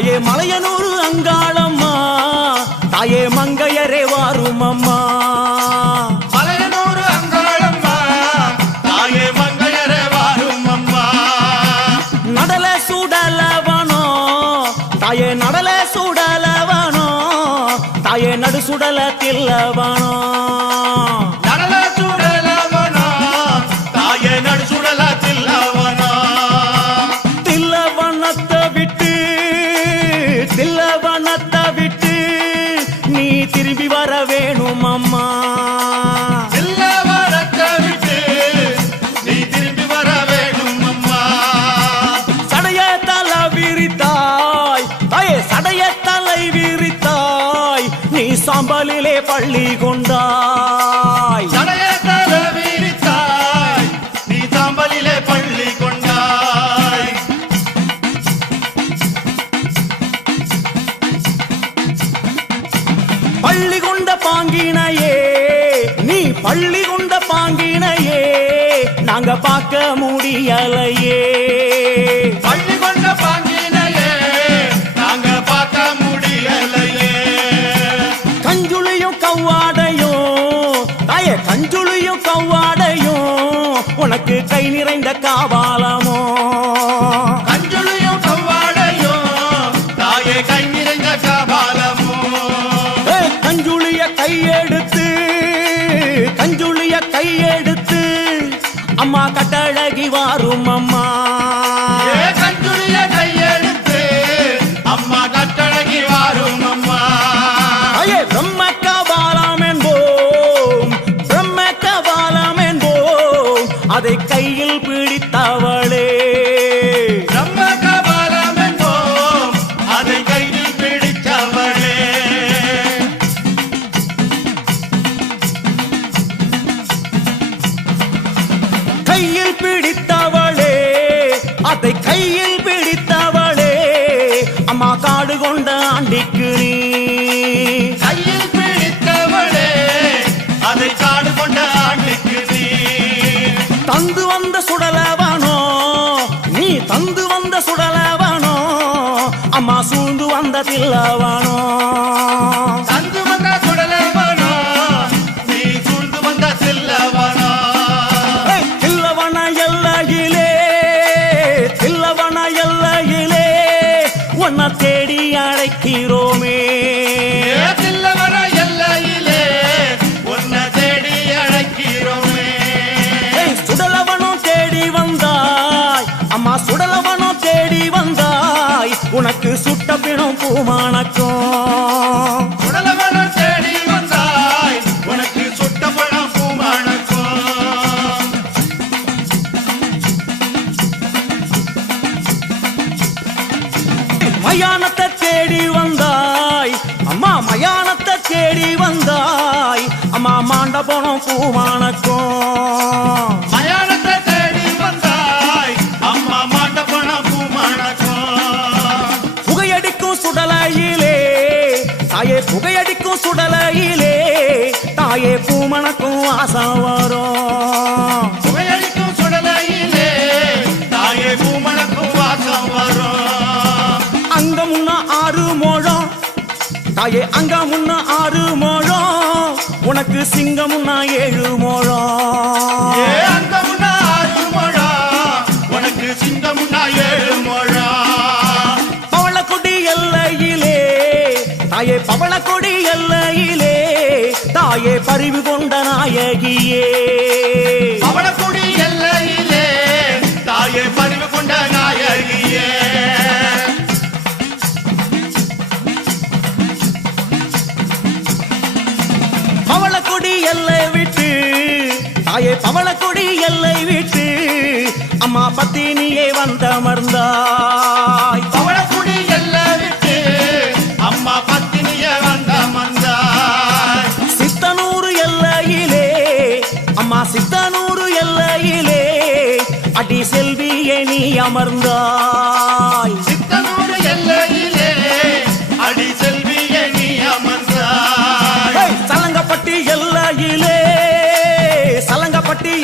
தாயே மலையனூர் அங்காளம்மா தாயே மங்கையரே வாரும் அம்மா மலையனூர் அங்காளம்மா தாயே மங்கையரே வாரும் அம்மா நடல சுடலவனோ தாயே நடல சுடலவனோ தாயே நடு சுடல தில்லவனோ நடல சுடலவனோ தாயே நடு சுடல தில்லவனோ தில்லவனத்தை விட்டு நீ திரும்பி வர வேணும் அம்மா தில்லவனத்தை விட்டு நீ திரும்பி வர வேணும் அம்மா சடைய தலை விரித்தாய் தாயே சடைய தலை விரித்தாய் நீ சாம்பலிலே பள்ளி கொண்டாய் சடைய தலை விரித்தாய் நீ சாம்பலிலே பள்ளி கொண்டாய் பள்ளி கொண்ட பாங்கினையே நீ பள்ளி கொண்ட பாங்கினையே நாங்க பார்க்க முடியலையே பள்ளி கொண்ட பாங்கினையே நாங்க பார்க்க முடியலையே கஞ்சுளியும் கவ்வாடையும் தாயே கஞ்சுளியும் கவ்வாடையும் உனக்கு கை நிறைந்த காவாலமோ கஞ்சுளியும் கவ்வாடையும் தாயே கை நிறைந்த காபாலமோ கஞ்சுளிய கையெடுத்து அம்மா கட்டழகி வாரும் அம்மா கஞ்சுளிய கையெடுத்து அம்மா கட்டழகி வாரும் அம்மா ஐயே பிரம்ம கபாலம் என்போம் அதை கையில் பிடித்தவளே பிரம்ம கபாலம் என்போம் அதை கையில் பிடித்தவளே கையில் பிடித்தவளே அதை கையில் பிடித்தவளே அம்மா காடு கொண்ட ஆண்டிக்கு நீ கையில் பிடித்தவளே அதை காடு கொண்ட ஆண்டுக்கு நீ தந்து வந்த சுடலவனோ நீ தந்து வந்த சுடலவனோ அம்மா சூழ்ந்து வந்த தில்லவனோ தந்து வந்த சுடலவனோ நீ சூழ்ந்து வந்த தில்லவனோ தில்லவன எல்லையிலே உன்னை தேடி அழைக்கிறோமே தில்லவன எல்லையிலே உன்னை தேடி அழைக்கிறோமே சுடலவனும் தேடி வந்தாய் அம்மா சுடலவனும் தேடி வந்தாய் உனக்கு சுட்ட பிணம் பூமானக்கும் சுடலவனம் தேடி வந்தாய் உனக்கு சுட்ட பணம் பூமானக்கும் மயானத்தை தேடி வந்தாய் அம்மா மயானத்தை தேடி வந்தாய் அம்மா மாண்ட போனோம் பூமானக்கும் மயானத்தை தேடி வந்தாய் அம்மா மாட்ட பணம் பூமானக்கும் புகையடிக்கும் சுடலையிலே தாயே புகையடிக்கும் சுடலையிலே தாயே பூமணக்கும் ஆசம் வரும் புகையடிக்கும் சுடலையிலே தாயே பூமணக்கும் வாசம் வரும் அங்க முன்ன 6 முழம் தாயே அங்க முன்ன 6 முழம் உனக்கு சிங்கம் முன்ன 7 முழம் அங்க முன்னா 6 முழம் உனக்கு சிங்கம் முன்னா 7 முழம் பவளக்கொடி எல்லையிலே தாயே பவளக்கொடி எல்லையிலே தாயே பரிவு கொண்ட நாயகியே பவளக்கொடி எல்லையிலே தாயே பரிவு கொண்ட நாயகியே பவளக்கொடி எல்லை விட்டு தாயே பவளக்கொடி எல்லை விட்டு அம்மா பத்தினியே வந்தமர்ந்தாய் பவளக்குடி எல்லை விட்டு அம்மா பத்தினிய வந்தமர்ந்தாய் சித்தனூர் எல்லையிலே அம்மா சித்தனூர் எல்லையிலே அடி செல்வியே நீ அமர்ந்தாய் சித்தனூர் எல்லையிலே அடி செல்வியே நீ அமர்ந்தாய் சலங்கப்பட்டி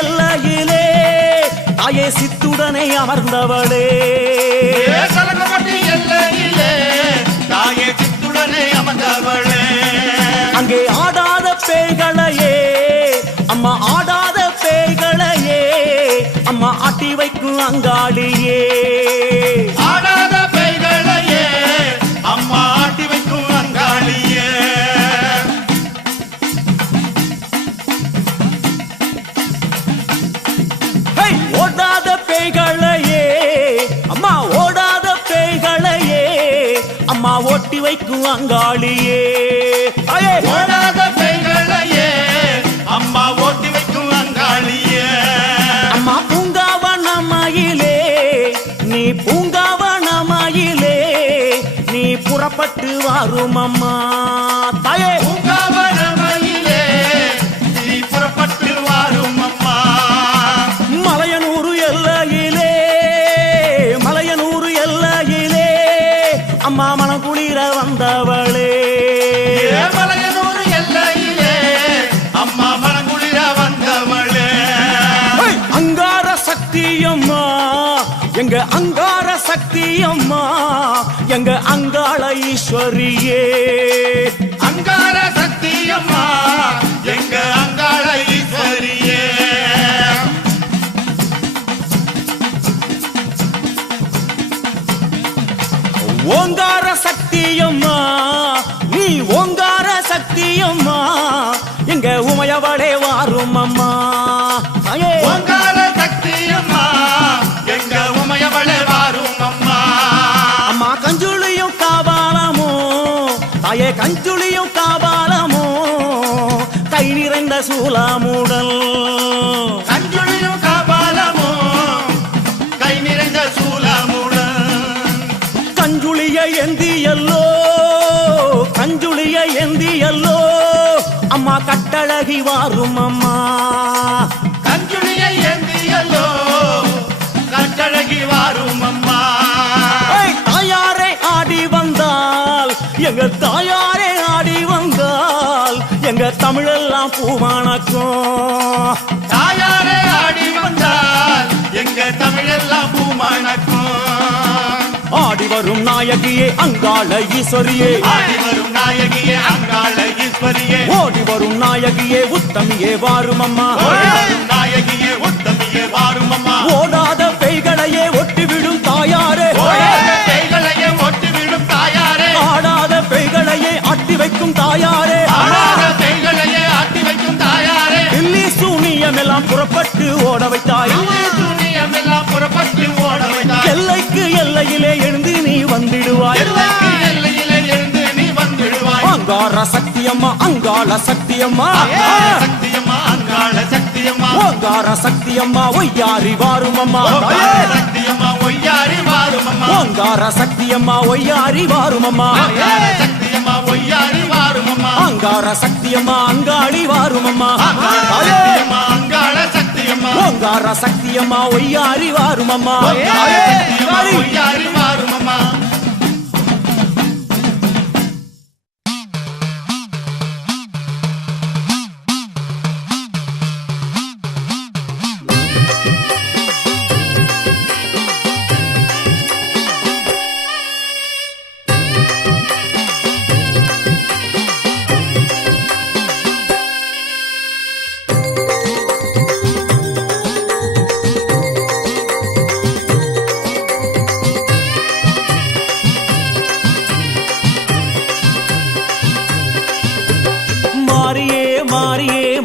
எல்லையிலே தாயே சித்துடனே அமர்ந்தவளே சலங்கப்பட்டி எல்லையிலே ஆட்டி வைக்கும் அங்காளியே. ஆடாத பேய்களையே அம்மா ஆட்டி வைக்கும் அங்காளியே. ஓடாத பேய்களையே அம்மா, ஓடாத பேய்களையே அம்மா ஓட்டி வைக்கும் அங்காளியே. ஓடாத பேய்களையே அம்மா ஓட்டி வைக்கும் அங்காளியே. அம்மா பூங்காவனமயிலே, நீ பூங்காவனமயிலே, நீ புறப்பட்டு வாரும் அம்மா தாயே. பூங்காவனமயிலே நீ புறப்பட்டு வாரும் அம்மா. மலையனூர் எல்லையிலே, மலையனூர் எல்லையிலே அம்மா மனக்குளிர வந்தவளே. மலையனூர் எல்லையிலே அம்மா மனங்குளிர வந்தவளே. அங்கார சக்தியம்மா, எங்க அங்கார சக்தியம்மா, எங்க அங்காள ஈஸ்வரியே. அங்கார சக்தியம்மா எங்க அங்காள ஈஸ்வரியே. ஓங்கார சக்தியம்மா, நீ ஓங்கார சக்தியம்மா, எங்க உமையவளே வாரும் அம்மா தாயே. ஓங்கார சக்தியம்மா எங்க உமையவளே வாரும் அம்மா. அம்மா கஞ்சுளியும் காபாலமோ தாயே, கஞ்சுளியும் காபாலமோ, கை நிறைந்த சூலாமுடல். கஞ்சுளியும் காபாலமோ கை நிறைந்த சூலமுடன். கஞ்சுளிய எந்தியல்லோ, கஞ்சுளிய எந்தியல்லோ அம்மா கட்டழகி வாரும் அம்மா. கஞ்சுளியை ஏந்தியல்லோ கட்டழகி வாரும் அம்மா. தாயாரே ஆடி வந்தால், எங்க தாயாரே ஆடி வந்தால், எங்க தமிழெல்லாம் பூவானக்கும். தாயாரே ஆடி வந்தால் எங்க தமிழெல்லாம் பூமணக்கும். ஆடி வரும் நாயகியே அங்காள ஈஸ்வரியே, ஆடி வரும் நாயகியே அங்காள ஈஸ்வரியே. ஓடி வரும் நாயகியே உத்தமியே வாரும் அம்மா. ஓடி வரும் நாயகியே உத்தமியே வாரும் அம்மா. ஓடாத பேய்களையே ஒட்டிவிடும் தாயாரே, ஓடாத பேய்களையே ஒட்டிவிடும் தாயாரே. ஆடாத பேய்களையே ஆட்டி வைக்கும் தாயாரே. ஆடாத பேய்களையே ஆட்டி வைக்கும் தாயாரே. தில்லி சூனியம் எல்லாம் புறப்பட்டு ஓட வைத்தாய். சூனியமெல்லாம் புறப்பட்டு ஓட வைத்தாய். எல்லைக்கு எல்லையிலே எழுந்து நீ வந்திடுவாய். எல்லைக்கு எல்லையிலே எழுந்து நீ வந்துடுவாய். அங்கார சக்தியம்மா, அங்காள சக்தியம்மா, அங்காள சக்தியம்மா அங்காள சக்தியம்மா. ஓங்கார சக்தியம்மா ஒய்யாரி வாரும் அம்மா ஓங்கார சக்தியம்மா ஒய்யாரி வாரும் அம்மா. ஓங்கார சக்தியம்மா ஒய்யாரி வாரும் அம்மா. அங்காள சக்தியம்மா ஒய்யாரி வாரும் அம்மா. அங்கார சக்தியம்மா அங்காளி வாரும் அம்மா. அங்காள சக்தியம்மா அங்காள சக்தியம்மா. ஓங்கார சக்தியம்மா ஒய்யாரி வாரும் அம்மா. அங்காள சக்தியம்மா ஒய்யாரி வாரும் அம்மா.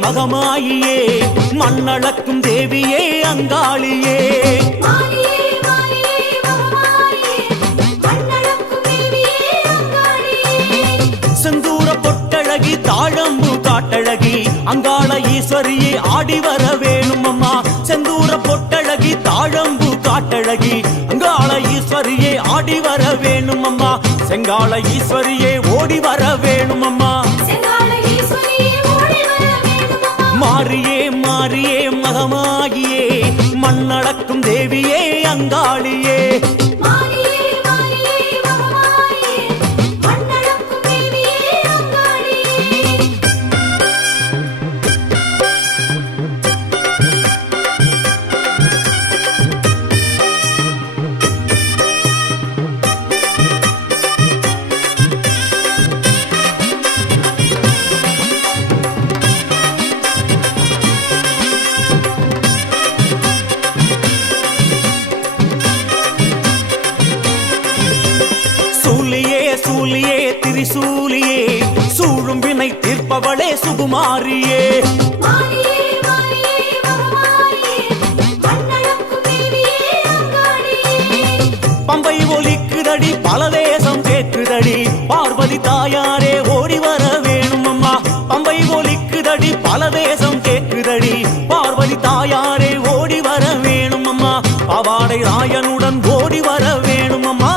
மகமாயியே மண்ணளக்கும் தேவியே அங்காளியே. செந்தூர பொட்டழகி தாழம்பு காட்டழகி அங்காள ஈஸ்வரியே ஆடி வர வேணும் அம்மா. செந்தூர பொட்டழகி தாழம்பு காட்டழகி அங்காள ஈஸ்வரியே ஆடி வர வேணும் அம்மா. செங்காள ஈஸ்வரியே ஓடி வர வேணும் அம்மா. மாரியே மாரியே மகமாகியே மண்ணளக்கும் தேவியே அங்காளியே. வினை தீர்ப்பவளே சுகுமாரியே. பம்பை ஒலிக்குதடி பல தேசம் கேட்குதடி பார்வதி தாயாரே ஓடி வர வேணும் அம்மா. பம்பை ஒலிக்குதடி பல தேசம் கேட்குதடி பார்வதி தாயாரே ஓடி வர வேணும் அம்மா. பாவாடை ராயனுடன் ஓடி வர வேணும் அம்மா.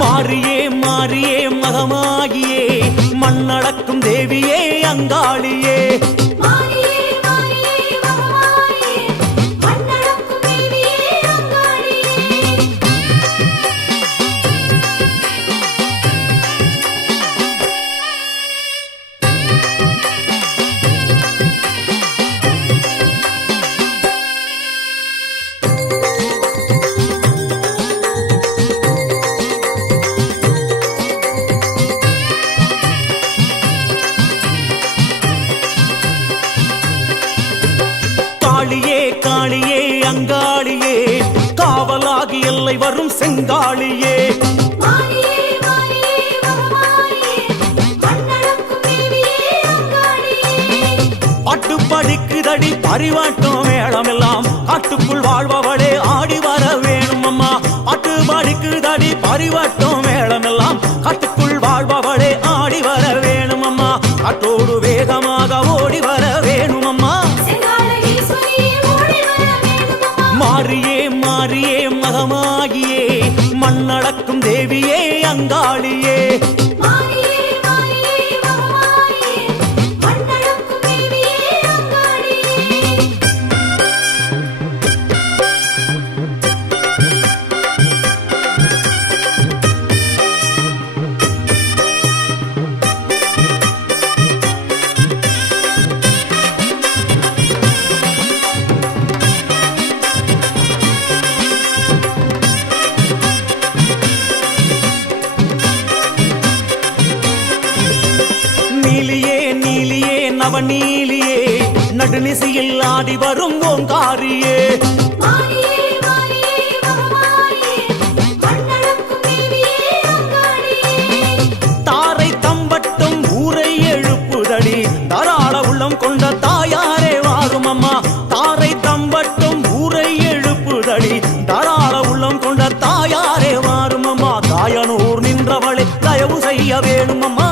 மாரியே மாரியே மகமாகியே மண்ணடக்கும் தேவியே அங்காளியே. காளியே காளியே அங்காளியே காவலாகி எல்லை வரும் செங்காளியே. பாட்டு படிக்குதடி பரிவாட்டம் மேளமெல்லாம் காட்டுக்குள் வாழ்பவளே ஆடி வர வேணும் அம்மா. பாட்டு படிக்குதடி பரிவாட்டம் மேளமெல்லாம் காட்டுக்குள் வாழ்பவளே ஆடி வர வேணும் அம்மா. காட்டோடு வேகமாக ஓடி வர வேணும் அம்மா. மாரியே மாரியே மகமாகியே மண்ணடக்கும் தேவியே அங்காளியே. நவநீலியே நடுநிசையில் ஆடி வரும் ஓங்காரியே. தாரை தம்பட்டும் ஊரை எழுப்புதடி தாராள உள்ளம் கொண்ட தாயாரே வாரும் அம்மா. தாரை தம்பட்டும் ஊரை எழுப்புதடி தாராள உள்ளம் கொண்ட தாயாரே வாரும் அம்மா. தாயனூர் நின்றவளை தயவு செய்ய வேணும் அம்மா.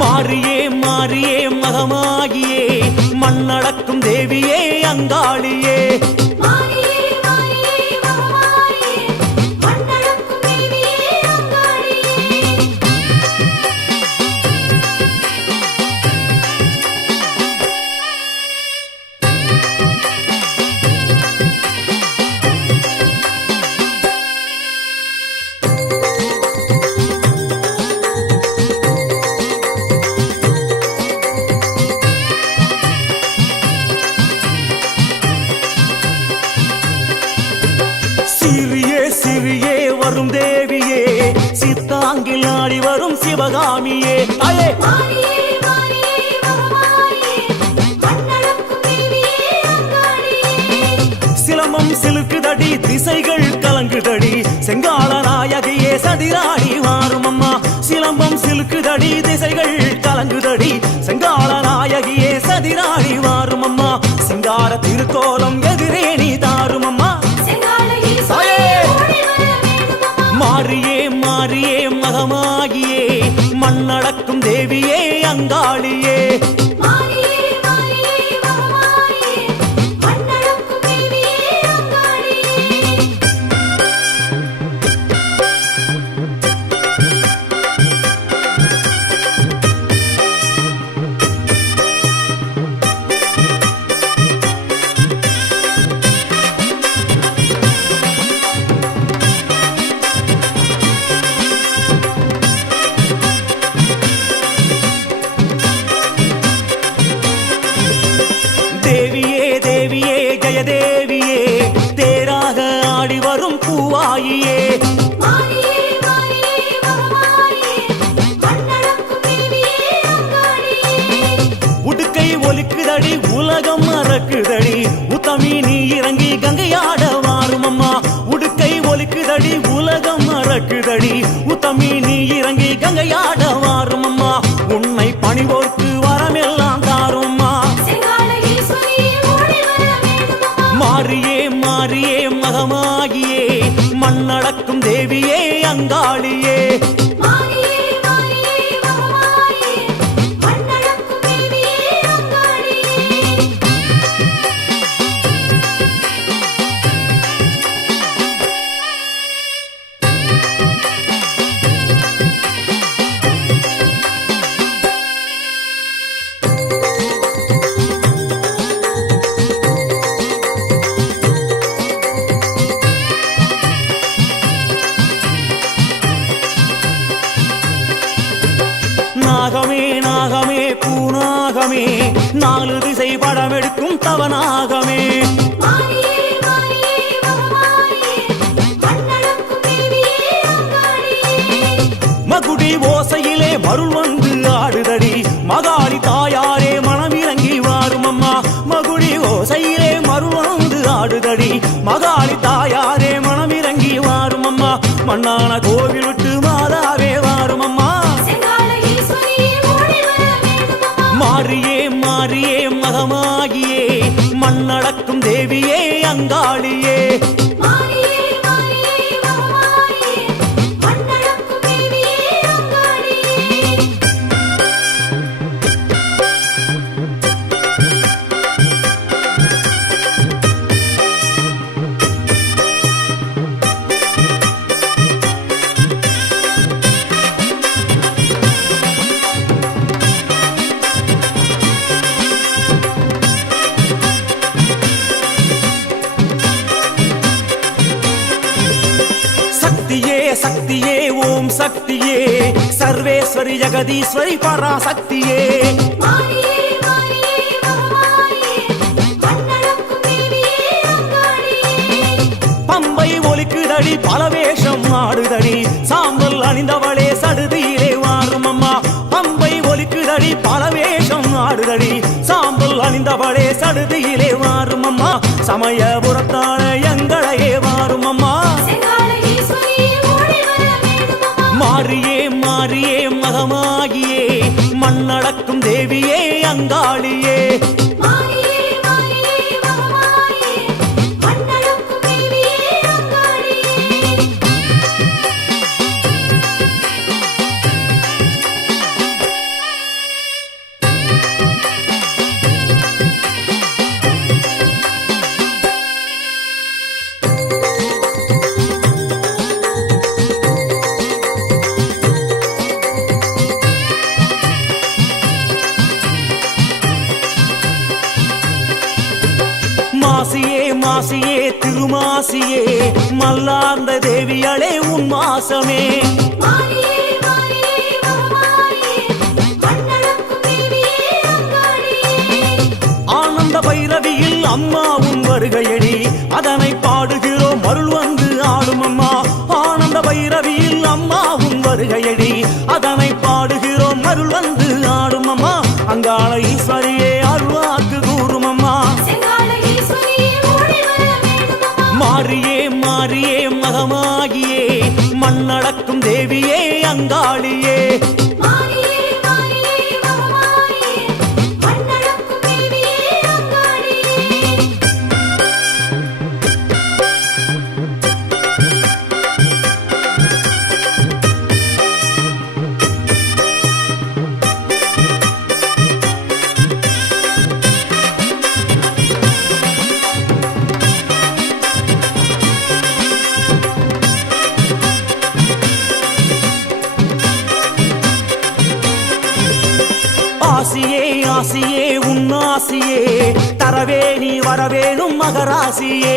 மாரியே மாரியே மகமாகியே மண்ணடக்கும் தேவியே அங்காளியே. சிறியே வரும் தேவியே சித்தாங்கில் ஆடி வரும் சிவகாமியே. சிலம்பம் சிலுக்குதடி திசைகள் கலங்குதடி செங்கால நாயகியே சதிராடி வாரும் அம்மா. சிலம்பம் சிலுக்குதடி திசைகள் கலங்குதடி செங்கால நாயகியே சதிராடி வாரும் அம்மா. சிங்கார திருக்கோலம் எதிரே நீ தாரும் அம்மா. மாரியே மாரியே மகமாகியே மண்ணடக்கும் தேவியே அங்காளியே. தேவியே தேராக ஆடி வரும் பூவாயியே. உடுக்கை ஒலிக்குதடி உலகம் மறக்குதடி உத்தமி நீ இறங்கி கங்கையாட வாரும் அம்மா. உடுக்கை ஒலிக்குதடி உலகம் மற பிறக்குதடி உத்தமி நீ இறங்கி கங்கையாட வாரும் அம்மா உன்னை பணிவோர்க்கு வரமெல்லாம் தாரும்மா மாரியே மாரியே மகமாகியே மண்ணடக்கும் தேவியே அங்காளியே நாகமே நாகமே பூநாகமே நாலு திசை படம் எடுக்கும் தவநாகமே மகுடி ஓசையிலே மருள் வந்து ஆடுதடி மகாளி தாயாரே மனமிறங்கி வாரும் அம்மா மகுடி ஓசையிலே மருள் வந்து ஆடுதடி மகாளி தாயாரே மனமிறங்கி வாரும் அம்மா மண்ணான கோவில் விட்டு மாதாவே வாரும் அம்மா மாரியே மாரியே மகமாகியே மண்ணடக்கும் தேவியே அங்காளியே சக்தியே ஓம் சக்தியே சர்வேஸ்வரி ஜெகதீஸ்வரி பராசக்தியே பம்பை ஒலிக்குதடி பலவேஷம் ஆடுதடி சாம்பல் அணிந்தவளே சடுதியிலே வாரும் அம்மா பம்பை ஒலிக்குதடி பலவேஷம் ஆடுதடி சாம்பல் அணிந்தவளே சடுதியிலே வாரும் அம்மா சமயபுரத்தான எங்களையே வாரும் அம்மா மாரியே மாரியே மகமாகியே மண்ணடக்கும் தேவியே அங்காளியே மாசியே மாசியே திருமாசியே மல்லார்ந்த தேவியளே உன் மாசமே ஆனந்த பைரவியில் அம்மாவும் வருகையடி அதனை பாடுகிறோம் அருள் வந்து ஆடும் அம்மா ஆனந்த பைரவியில் அம்மாவும் வருகையடி அதனை பாடுகிறோம் அருள் வந்து ஆடும் அம்மா அங்காள ஈஸ்வரியே அருள்வாக்கு கூறும் அம்மா மாரியே மாரியே மகமாகியே மண்ணடக்கும் தேவியே அங்காளியே ஆசியே ஆசியே உன்னாசியே தரவே நீ வரவேணும் மகராசியே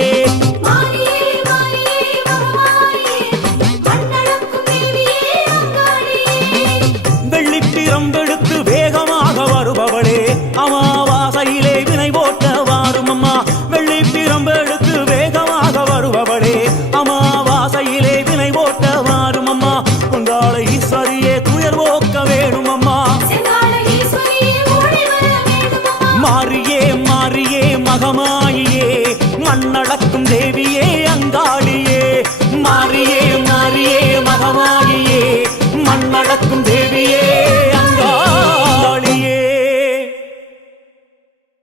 வெள்ளித்திரம்பெடுத்து வேகமாக வருபவளே அமாவாசையிலே வினை போட்ட வாரும் அம்மா வெள்ளித்திரம்பெடுத்து வேகமாக வருபவளே அமாவாசையிலே வினை போட்ட வாரும் அம்மா உங்காள ஈஸ்வரியே துயர் போக்க வேணும் அம்மா மாரியே மாரியே மகமாயியே மண்ணடக்கும் தேவியே அங்காள்